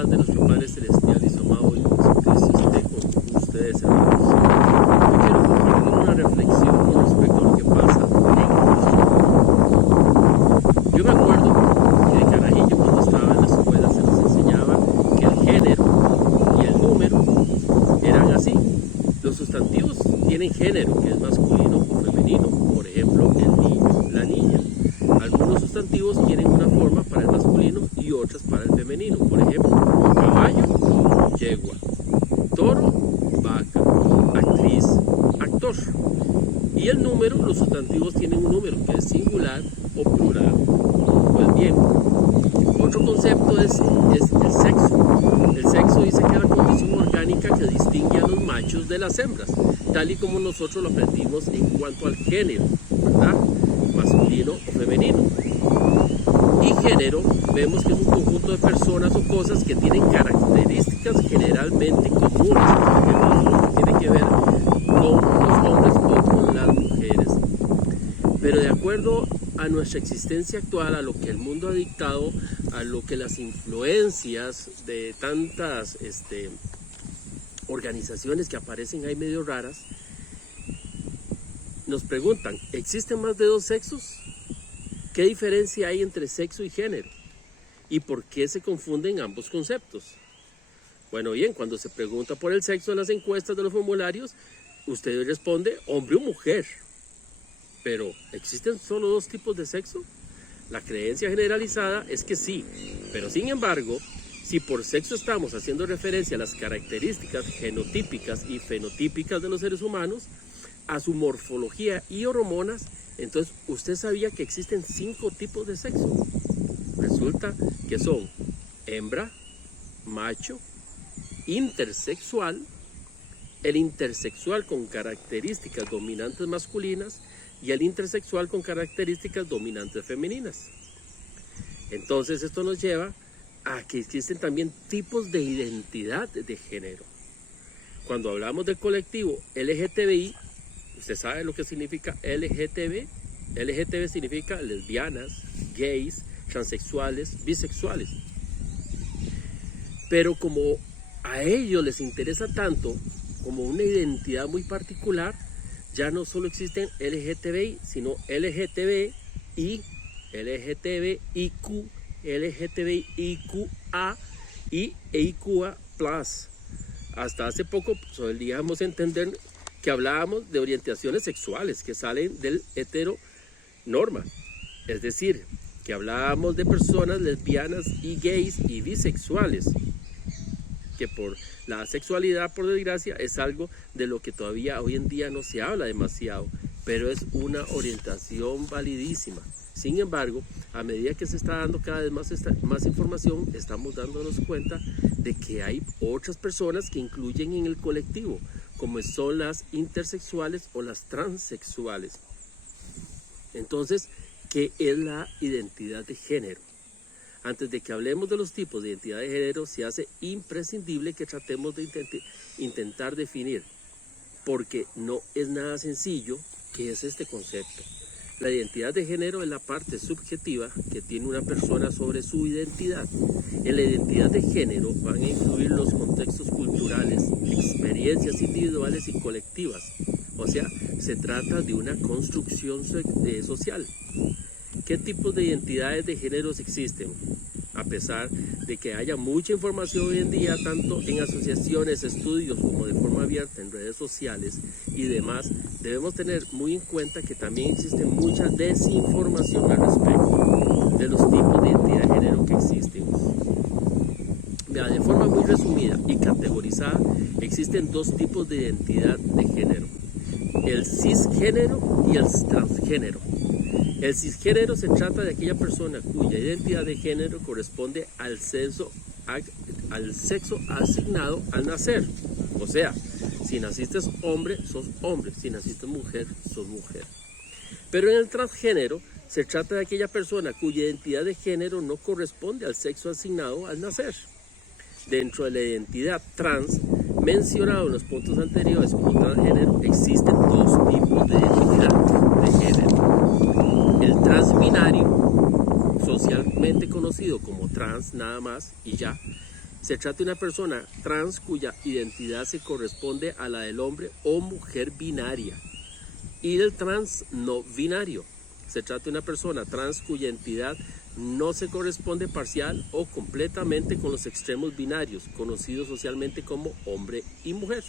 paz de nuestro Padre Celestial y su amado Hijo Jesucristo esté con ustedes, hermanos. Yo quiero compartir una reflexión con respecto a lo que pasa en nuestro mundo. Yo me acuerdo que de carajillo, cuando estaba en la escuela, se nos enseñaba que el género y el número eran así. Los sustantivos tienen género, que es masculino o femenino. Por ejemplo, el niño, la niña. Algunos sustantivos tienen una forma para el masculino y otras para el femenino. Por ejemplo, caballo, yegua, toro, vaca, actriz, actor. Y el número, los sustantivos tienen un número que es singular o plural. Pues bien, otro concepto es el sexo. El sexo dice que es la condición orgánica que distingue a los machos de las hembras, tal y como nosotros lo aprendimos en cuanto al género, ¿verdad? Masculino o femenino. Y género, vemos que es un conjunto de personas o cosas que tienen características generalmente comunes, por ejemplo, lo que tiene que ver con los hombres o con las mujeres. Pero de acuerdo a nuestra existencia actual, a lo que el mundo ha dictado, a lo que las influencias de tantas organizaciones que aparecen ahí medio raras, nos preguntan, ¿existen más de dos sexos? ¿Qué diferencia hay entre sexo y género? ¿Y por qué se confunden ambos conceptos? Bueno, bien, cuando se pregunta por el sexo en las encuestas de los formularios, usted responde hombre o mujer. Pero, ¿existen solo dos tipos de sexo? La creencia generalizada es que sí, pero sin embargo, si por sexo estamos haciendo referencia a las características genotípicas y fenotípicas de los seres humanos, a su morfología y hormonas, entonces usted sabía que existen 5 tipos de sexo. Resulta que son hembra, macho, intersexual, el intersexual con características dominantes masculinas y el intersexual con características dominantes femeninas. Entonces esto nos lleva a que existen también tipos de identidad de género. Cuando hablamos del colectivo LGTBI, ¿usted sabe lo que significa LGTB? LGTB significa lesbianas, gays, transexuales, bisexuales. Pero como a ellos les interesa tanto como una identidad muy particular, ya no solo existen LGTBI, sino LGTBI, LGTBIQ, LGTBIQA y EIQA+. Hasta hace poco solíamos entender que hablábamos de orientaciones sexuales que salen del heteronorma, es decir, que hablábamos de personas lesbianas y gays y bisexuales, que por la sexualidad, por desgracia, es algo de lo que todavía hoy en día no se habla demasiado, pero es una orientación validísima. Sin embargo, a medida que se está dando cada vez más información, estamos dándonos cuenta de que hay otras personas que incluyen en el colectivo, como son las intersexuales o las transexuales. Entonces, ¿qué es la identidad de género? Antes de que hablemos de los tipos de identidad de género, se hace imprescindible que tratemos de intentar definir, porque no es nada sencillo, qué es este concepto. La identidad de género es la parte subjetiva que tiene una persona sobre su identidad. En la identidad de género van a incluir los contextos culturales, experiencias individuales y colectivas. O sea, se trata de una construcción social. ¿Qué tipos de identidades de géneros existen? A pesar de que haya mucha información hoy en día, tanto en asociaciones, estudios, como de forma abierta en redes sociales y demás, debemos tener muy en cuenta que también existe mucha desinformación al respecto de los tipos de identidad de género que existen. Vea, de forma muy resumida y categorizada, existen dos tipos de identidad de género: el cisgénero y el transgénero. El cisgénero se trata de aquella persona cuya identidad de género corresponde al sexo asignado al nacer. O sea, si naciste hombre, sos hombre; si naciste mujer, sos mujer. Pero en el transgénero se trata de aquella persona cuya identidad de género no corresponde al sexo asignado al nacer. Dentro de la identidad trans, mencionado en los puntos anteriores como transgénero, existen dos tipos de identidad de género. El transbinario, socialmente conocido como trans nada más y ya, Se trata de una persona trans cuya identidad se corresponde a la del hombre o mujer binaria y del trans no binario. Se trata de una persona trans cuya identidad no se corresponde parcial o completamente con los extremos binarios, conocidos socialmente como hombre y mujer.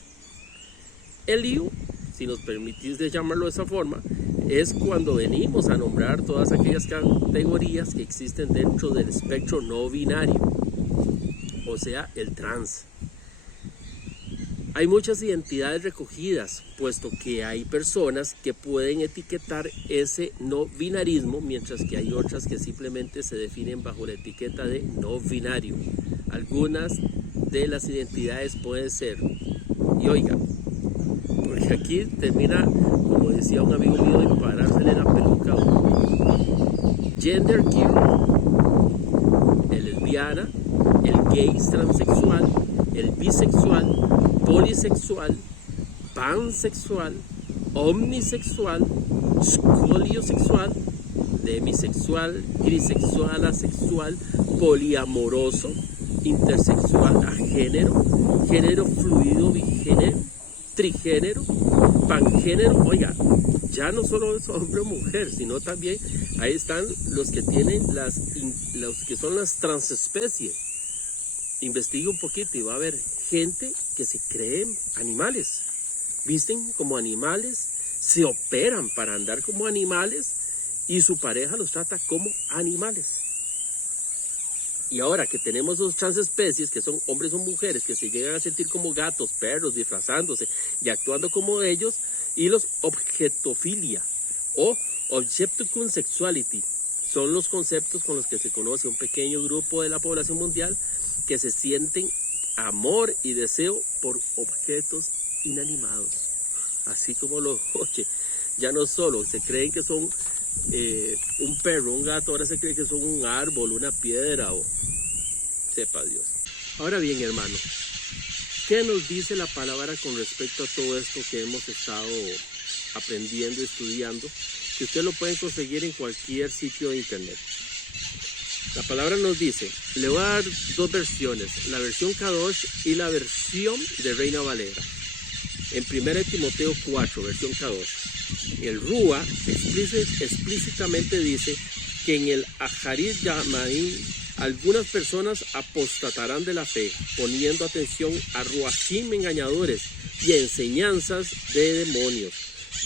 El lío, si nos permitís de llamarlo de esa forma, es cuando venimos a nombrar todas aquellas categorías que existen dentro del espectro no binario, o sea, el trans. Hay muchas identidades recogidas, puesto que hay personas que pueden etiquetar ese no binarismo, mientras que hay otras que simplemente se definen bajo la etiqueta de no binario. Algunas de las identidades pueden ser, y oiga, porque aquí termina, como decía un amigo mío, de parársele la peluca a uno. Gender queer, el lesbiana, el gay transexual, el bisexual, polisexual, pansexual, omnisexual, escoliosexual, demisexual, grisexual, asexual, poliamoroso, intersexual, agénero, género fluido, bigénero, trigénero, pangénero. Oiga, ya no solo es hombre o mujer, sino también ahí están los que tienen los que son las transespecies. Investigue un poquito y va a haber gente que se creen animales, visten como animales, se operan para andar como animales y su pareja los trata como animales. Y ahora que tenemos dos transespecies, que son hombres o mujeres, que se llegan a sentir como gatos, perros, disfrazándose y actuando como ellos, y los objetofilia o objectum sexuality, son los conceptos con los que se conoce un pequeño grupo de la población mundial que se sienten amor y deseo por objetos inanimados. Así como los oye, ya no solo se creen que son un perro, un gato, ahora se cree que son un árbol, una piedra o sepa Dios. Ahora bien, hermano, ¿qué nos dice la palabra con respecto a todo esto que hemos estado aprendiendo y estudiando? Que usted lo pueden conseguir en cualquier sitio de internet. La palabra nos dice, le voy a dar dos versiones, la versión Kadosh y la versión de Reina Valera. En 1 Timoteo 4, versión Kadosh, el Rúa explícitamente dice que en el Aharit Yamaim algunas personas apostatarán de la fe, poniendo atención a ruajim engañadores y a enseñanzas de demonios.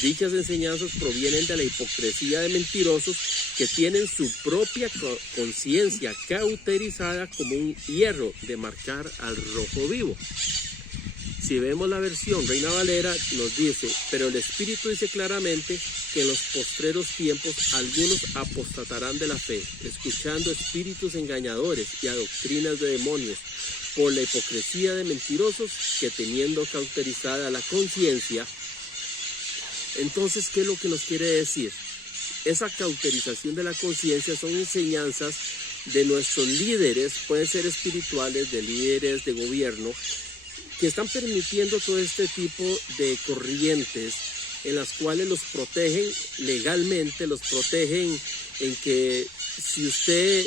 Dichas enseñanzas provienen de la hipocresía de mentirosos que tienen su propia conciencia cauterizada como un hierro de marcar al rojo vivo. Si vemos la versión Reina Valera, nos dice, pero el Espíritu dice claramente que en los postreros tiempos algunos apostatarán de la fe, escuchando espíritus engañadores y a doctrinas de demonios, por la hipocresía de mentirosos que teniendo cauterizada la conciencia. Entonces, ¿qué es lo que nos quiere decir? Esa cauterización de la conciencia son enseñanzas de nuestros líderes, pueden ser espirituales, de líderes de gobierno, que están permitiendo todo este tipo de corrientes en las cuales los protegen legalmente, los protegen en que si usted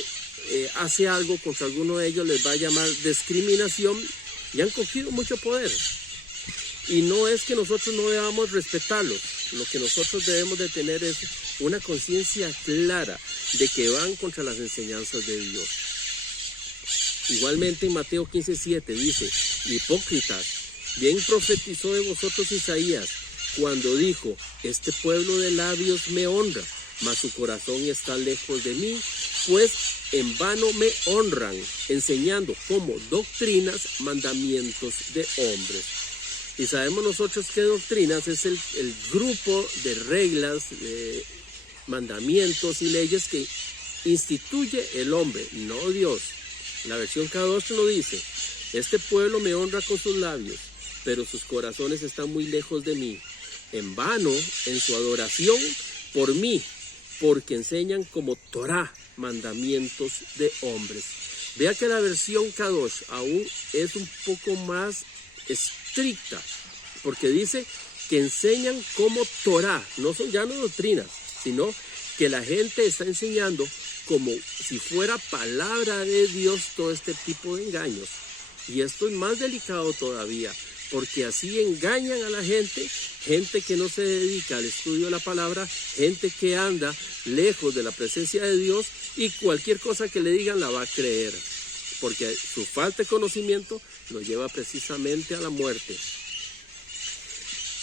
hace algo contra alguno de ellos les va a llamar discriminación y han cogido mucho poder. Y no es que nosotros no debamos respetarlos, lo que nosotros debemos de tener es una conciencia clara de que van contra las enseñanzas de Dios. Igualmente en Mateo 15:7 dice, hipócritas, bien profetizó de vosotros Isaías cuando dijo, este pueblo de labios me honra, mas su corazón está lejos de mí, pues en vano me honran, enseñando como doctrinas mandamientos de hombres. Y sabemos nosotros que doctrinas es el grupo de reglas, de mandamientos y leyes que instituye el hombre, no Dios. La versión Kadosh lo dice, este pueblo me honra con sus labios, pero sus corazones están muy lejos de mí. En vano, en su adoración por mí, porque enseñan como Torah, mandamientos de hombres. Vea que la versión Kadosh aún es un poco más estricta, porque dice que enseñan como Torah, no son ya no doctrinas, sino que la gente está enseñando como si fuera palabra de Dios todo este tipo de engaños. Y esto es más delicado todavía, porque así engañan a la gente, gente que no se dedica al estudio de la palabra, gente que anda lejos de la presencia de Dios y cualquier cosa que le digan la va a creer, porque su falta de conocimiento lo lleva precisamente a la muerte.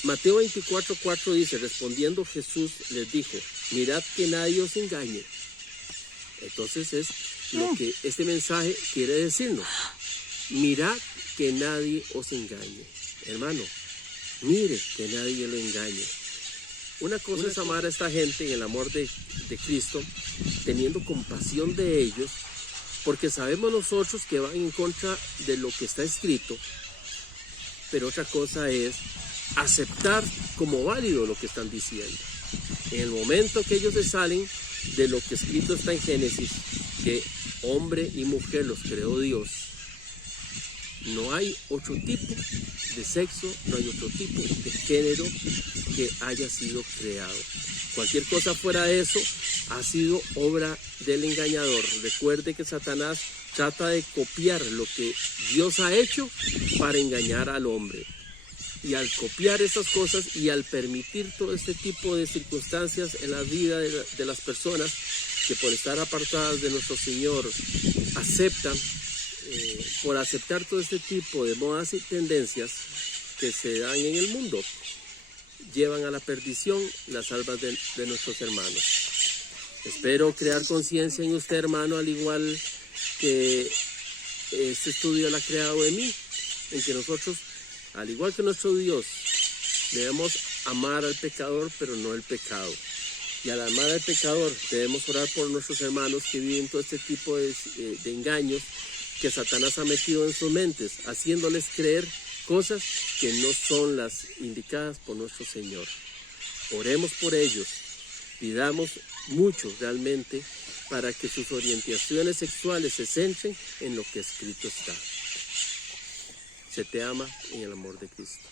Mateo 24:4 dice, respondiendo Jesús les dijo, mirad que nadie os engañe. Entonces es lo que este mensaje quiere decirnos. Mirad que nadie os engañe. Hermano, mire que nadie lo engañe. Una cosa es amar a esta gente en el amor de Cristo, teniendo compasión de ellos, porque sabemos nosotros que van en contra de lo que está escrito, pero otra cosa es aceptar como válido lo que están diciendo. En el momento que ellos se salen de lo que escrito está en Génesis, que hombre y mujer los creó Dios, no hay otro tipo de sexo, no hay otro tipo de género que haya sido creado. Cualquier cosa fuera de eso ha sido obra del engañador. Recuerde que Satanás trata de copiar lo que Dios ha hecho para engañar al hombre. Y al copiar esas cosas y al permitir todo este tipo de circunstancias en la vida de las personas que por estar apartadas de nuestro Señor aceptan, por aceptar todo este tipo de modas y tendencias que se dan en el mundo, llevan a la perdición las almas de nuestros hermanos. Espero crear conciencia en usted, hermano, al igual que este estudio lo ha creado en mí, en que nosotros, al igual que nuestro Dios, debemos amar al pecador, pero no el pecado. Y al amar al pecador, debemos orar por nuestros hermanos que viven todo este tipo de engaños que Satanás ha metido en sus mentes, haciéndoles creer cosas que no son las indicadas por nuestro Señor. Oremos por ellos, pidamos mucho realmente para que sus orientaciones sexuales se centren en lo que escrito está. Se te ama en el amor de Cristo.